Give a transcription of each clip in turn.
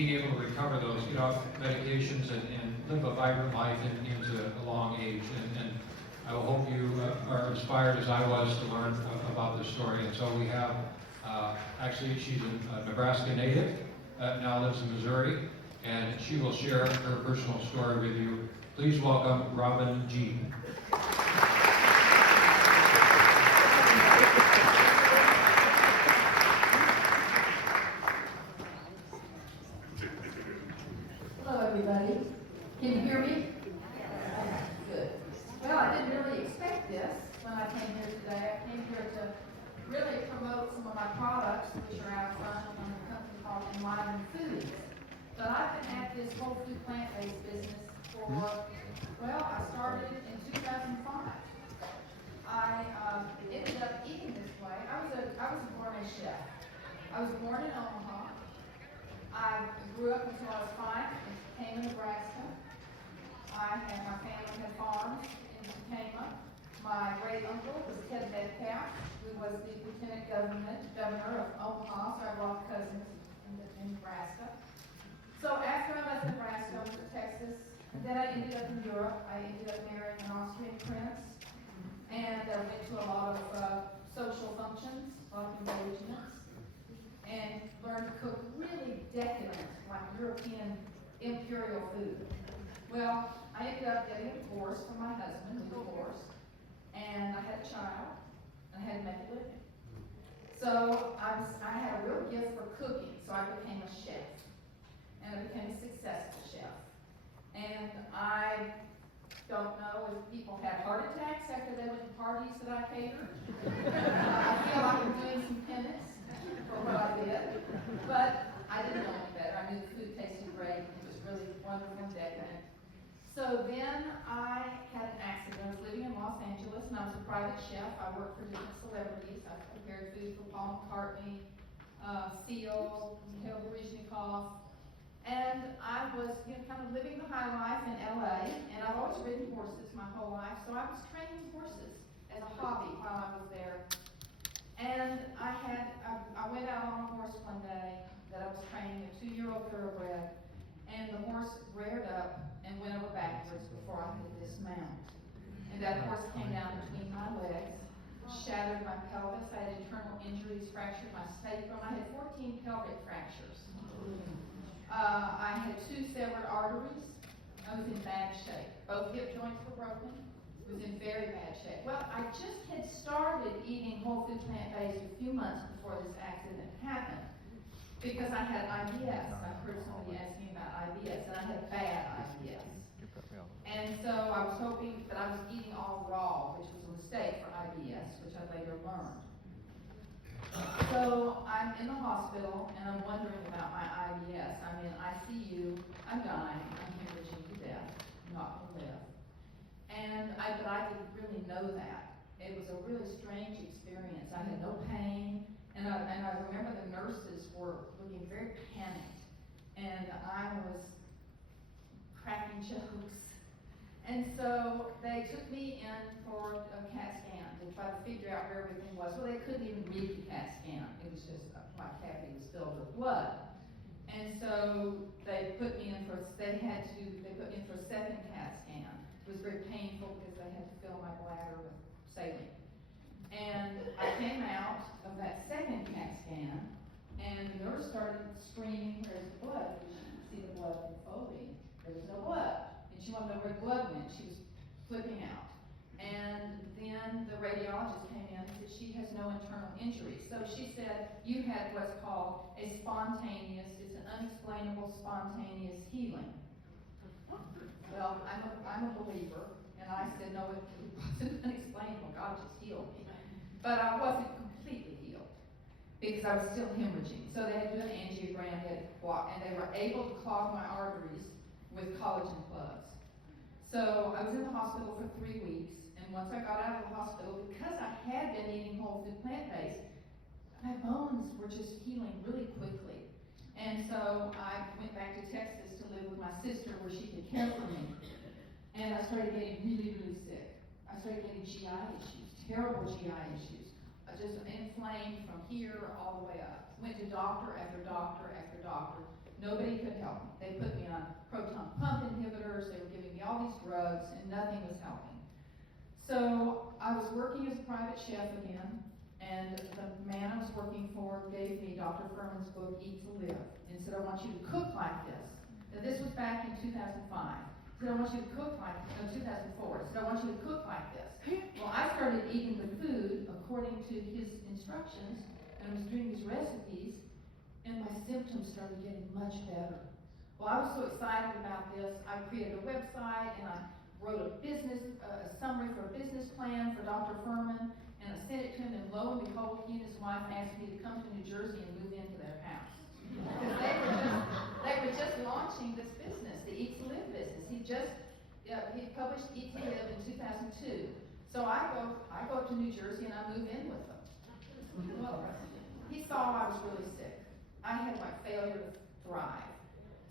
being able to recover those, get off medications and live a vibrant life into a long age. And I hope you are inspired as I was to learn about this story. And so we have, actually she's a Nebraska native, now lives in Missouri, and she will share her personal story with you. Please welcome Robin G. Hello, everybody. Can you hear me? Good. Well, I didn't really expect this when I came here today. I came here to really promote some of my products, which are out front on a company called Enliven Foods. But I've been at this whole food plant-based business for, well, I started in 2005. I ended up eating this way. I was a gourmet chef. I was born in Omaha. I grew up until I was 5 in Tacoma, Nebraska. My family had farms in Tacoma. My great uncle was Ted Metcalf, who was the lieutenant governor of Omaha, so I have a lot of cousins in Nebraska. So after I left Nebraska, I went to Texas, and then I ended up in Europe. I ended up marrying an Austrian prince, and I went to a lot of social functions, a lot of engagements, and learned to cook really decadent, like European imperial food. Well, I ended up getting a divorce from my husband, and I had a child, and I had to make a living. So I had a real gift for cooking, so I became a chef, and I became a successful chef. And I don't know if people had heart attacks after they went to parties that I catered. I feel like I'm doing some penance for what I did, but I didn't know any better. I knew the food tasted great. It was really wonderful and decadent. So then I had an accident. I was living in Los Angeles, and I was a private chef. I worked for different celebrities. I prepared food for Paul McCartney, Seal, Mikhail Baryshnikov, and I was kind of living the high life in LA, and I've always ridden horses my whole life, so I was training horses as a hobby while I was there. And I went out on a horse one day that I was training, a 2-year-old thoroughbred, and the horse reared up and went over backwards before I could dismount. And that horse came down between my legs, shattered my pelvis. I had internal injuries, fractured my sacrum. I had 14 pelvic fractures. I had 2 severed arteries. I was in bad shape. Both hip joints were broken. I was in very bad shape. Well, I just had started eating whole food plant-based a few months before this accident happened because I had IBS. I heard somebody asking about IBS, and I had bad IBS. And so I was hoping that I was eating all raw, which was a mistake for IBS, which I later learned. So I'm in the hospital, and I'm wondering about my IBS. I'm in ICU, I'm dying, I'm hemorrhaging to death, I'm not going to live. But I didn't really know that. It was a really strange experience. I had no pain, and I remember the nurses were looking very panicked, and I was cracking jokes. And so they took me in for a CAT scan to try to figure out where everything was. Well, they couldn't even read the CAT scan. It was just, my cavity was filled with blood. And so they put me in for a second CAT scan. It was very painful because they had to fill my bladder with saline. And I came out of that second CAT scan, and the nurse started screaming, "Where's the blood?" Because she could see the blood in Foley. There was no blood. And she wanted to know where the blood went. She was flipping out. And then the radiologist came in and said, "She has no internal injuries." So she said, "You had what's called a spontaneous, it's an unexplainable spontaneous healing." Well, I'm a believer, and I said, "No, it wasn't unexplainable. God just healed me." But I wasn't completely healed because I was still hemorrhaging. So they had to do an angiogram, and they were able to clog my arteries with collagen plugs. So I was in the hospital for 3 weeks, and once I got out of the hospital, because I had been eating whole food plant-based, my bones were just healing really quickly. And so I went back to Texas to live with my sister where she could care for me. And I started getting really, really sick. I started getting GI issues, terrible GI issues. Just inflamed from here all the way up. Went to doctor after doctor after doctor. Nobody could help me. They put me on proton pump inhibitors, they were giving me all these drugs, and nothing was helping. So I was working as a private chef again, and the man I was working for gave me Dr. Furman's book, Eat to Live, and said, I want you to cook like this. Now, this was back in 2005. He said, I want you to cook like, no, 2004. He said, I want you to cook like this. Well, I started eating the food according to his instructions, and I was doing these recipes, and my symptoms started getting much better. Well, I was so excited about this, I created a website, and I wrote a summary for a business plan for Dr. Furman, and I sent it to him, and lo and behold, he and his wife asked me to come to New Jersey and move into their house. Because they were just launching this business, the Eat to Live business. He published Eat to Live in 2002. So I go up to New Jersey and I move in with them. Well, he saw I was really sick. I had like failure to thrive.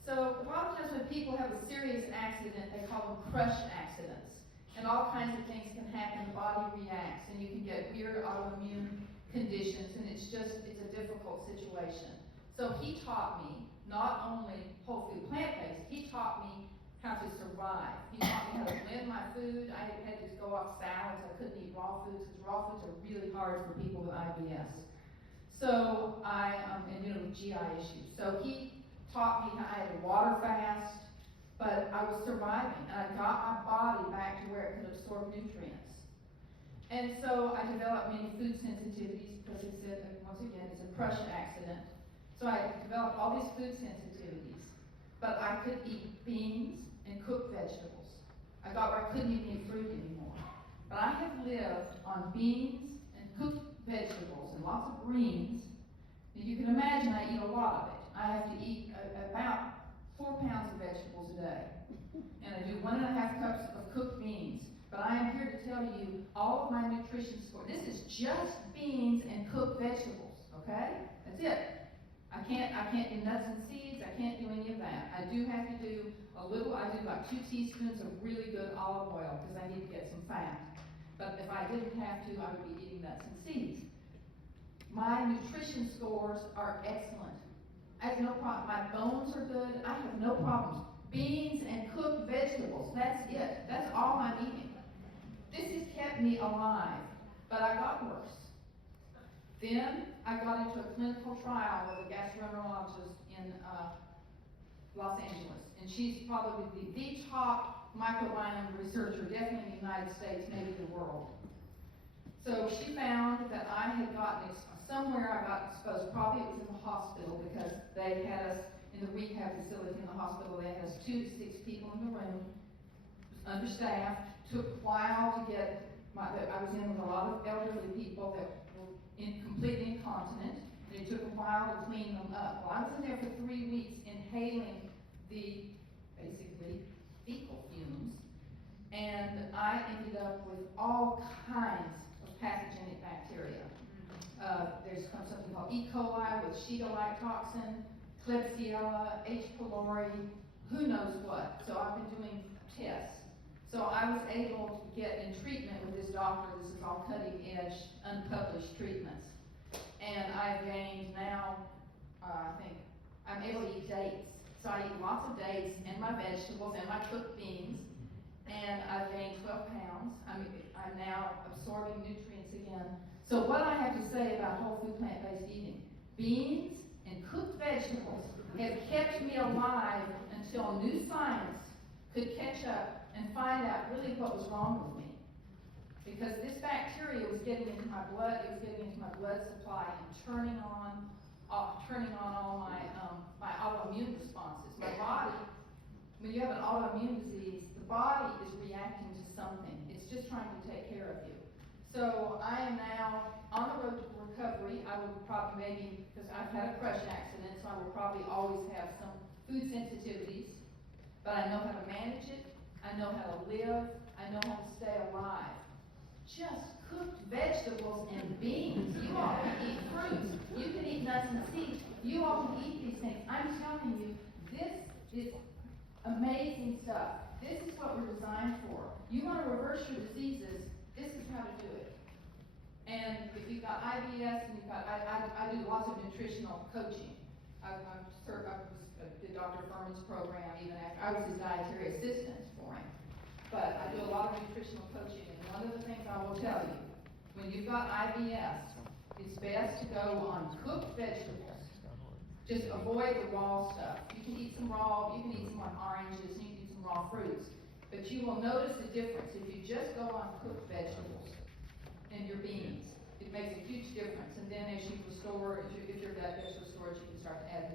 So a lot of times when people have a serious accident, they call them crush accidents. And all kinds of things can happen, the body reacts, and you can get weird autoimmune conditions, and it's a difficult situation. So he taught me not only whole food plant-based, he taught me how to survive. He taught me how to blend my food. I had to go off salads. I couldn't eat raw foods because raw foods are really hard for people with IBS. So with GI issues. So he taught me how I had to water fast, but I was surviving, and I got my body back to where it could absorb nutrients. And so I developed many food sensitivities because it said, once again, it's a crush accident. So I developed all these food sensitivities, but I could eat beans and cooked vegetables. I got where I couldn't eat any fruit anymore. But I have lived on beans and cooked vegetables and lots of greens. And you can imagine I eat a lot of it. I have to eat about 4 pounds of vegetables a day. And I do 1.5 cups of cooked beans. But I am here to tell you all of my nutrition score. This is just beans and cooked vegetables, okay? That's it. I can't do nuts and seeds, I can't do any of that. I do have to do I do about 2 teaspoons of really good olive oil because I need to get some fat. But if I didn't have to, I would be eating nuts and seeds. My nutrition scores are excellent. I have no problem. My bones are good. I have no problems. Beans and cooked vegetables, that's it. That's all I'm eating. This has kept me alive, but I got worse. Then I got into a clinical trial with a gastroenterologist in Los Angeles, and she's probably the top microbiome researcher, definitely in the United States, maybe the world. So she found that I had gotten somewhere. I got exposed. Probably it was in the hospital because they had us in the rehab facility in the hospital. They had us 2 to 6 people in the room, understaffed. Took a while to get I was in with a lot of elderly people that were completely incontinent, and it took a while to clean them up. Well, I was in there for 3 weeks inhaling the, basically, fecal fumes, and I ended up with all kinds of pathogenic bacteria. There's something called E. coli with Shiga-like toxin, Klebsiella, H. pylori, who knows what. So I've been doing tests. So I was able to get in treatment with this doctor. This is all cutting edge, unpublished treatments. And I've gained now, I think, I'm able to eat dates. So I eat lots of dates and my vegetables and my cooked beans. And I've gained 12 pounds. I'm now absorbing nutrients again. So what I have to say about whole food plant-based eating, beans and cooked vegetables have kept me alive until new science could catch up and find out really what was wrong with me. Because this bacteria was getting into my blood, it was getting into my blood supply and turning on all my autoimmune responses. My body, when you have an autoimmune disease, the body is reacting to something. It's just trying to take care of you. So I am now on the road to recovery. I will probably maybe, because I've had a crush accident, so I will probably always have some food sensitivities. But I know how to manage it. I know how to live. I know how to stay alive. Just cooked vegetables and beans. You all can eat fruits. You can eat nuts and seeds. You all can eat these things. I'm telling you, this is amazing stuff. This is what we're designed for. You want to reverse your diseases, this is how to do it. And if you've got IBS and you've got, I do lots of nutritional coaching. I did Dr. Furman's program even after I was his dietary assistant for him. But I do a lot of nutritional coaching, and one of the things I will tell you, when you've got IBS, it's best to go on cooked vegetables. Just avoid the raw stuff. You can eat some like oranges, and you can eat some raw fruits. But you will notice a difference if you just go on cooked vegetables and your beans. It makes a huge difference. And then as you restore, if your gut gets restored, you can start to add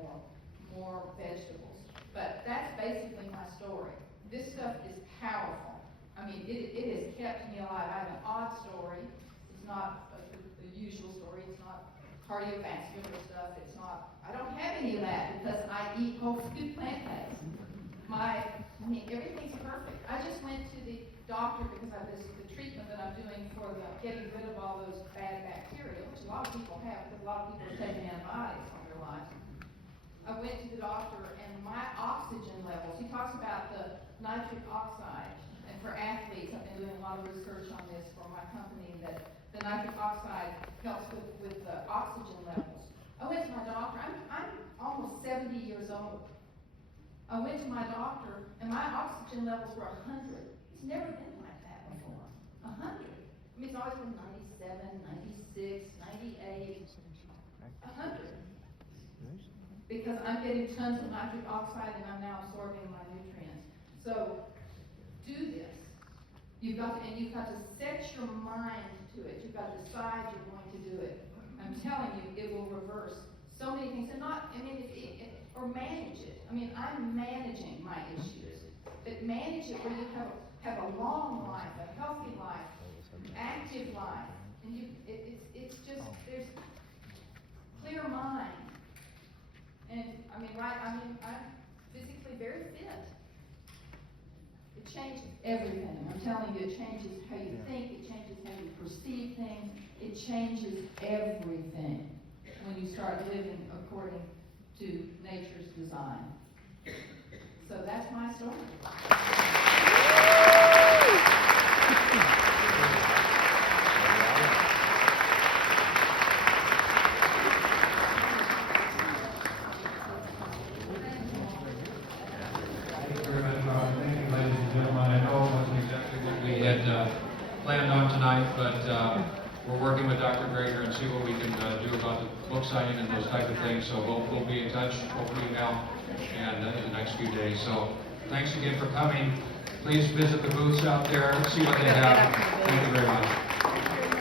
more vegetables. But that's basically my story. This stuff is powerful. I mean, it has kept me alive. I have an odd story. It's not the usual story. It's not cardiovascular stuff. It's not, I don't have any of that because I eat whole food plant-based. Everything's perfect. I just went to the doctor because of the treatment that I'm doing for getting rid of all those bad bacteria, which a lot of people have because a lot of people are taking antibiotics on their lives. I went to the doctor and my oxygen levels, he talks about the nitric oxide, and for athletes, I've been doing a lot of research on this for my company, that the nitric oxide helps with the oxygen levels. I went to my doctor, I'm almost 70 years old. I went to my doctor and my oxygen levels were 100. It's never been like that before. 100. I mean, it's always been 97, 96, 98, 100. Because I'm getting tons of nitric oxide and I'm now absorbing my nutrients. So, do this. You've got to set your mind to it. You've got to decide you're going to do it. I'm telling you, it will reverse so many things. And or manage it. I mean, I'm managing my issues. But manage it where you have a long life, a healthy life, active life. And it's just, there's clear mind. And I'm physically very fit. It changes everything. I'm telling you, it changes how you think, it changes how you perceive things, it changes everything when you start living according to nature's design. So that's my story. Planned on tonight, but we're working with Dr. Grager and see what we can do about the book signing and those type of things. So we'll be in touch, hopefully email, and in the next few days. So thanks again for coming. Please visit the booths out there, see what they have. Thank you very much.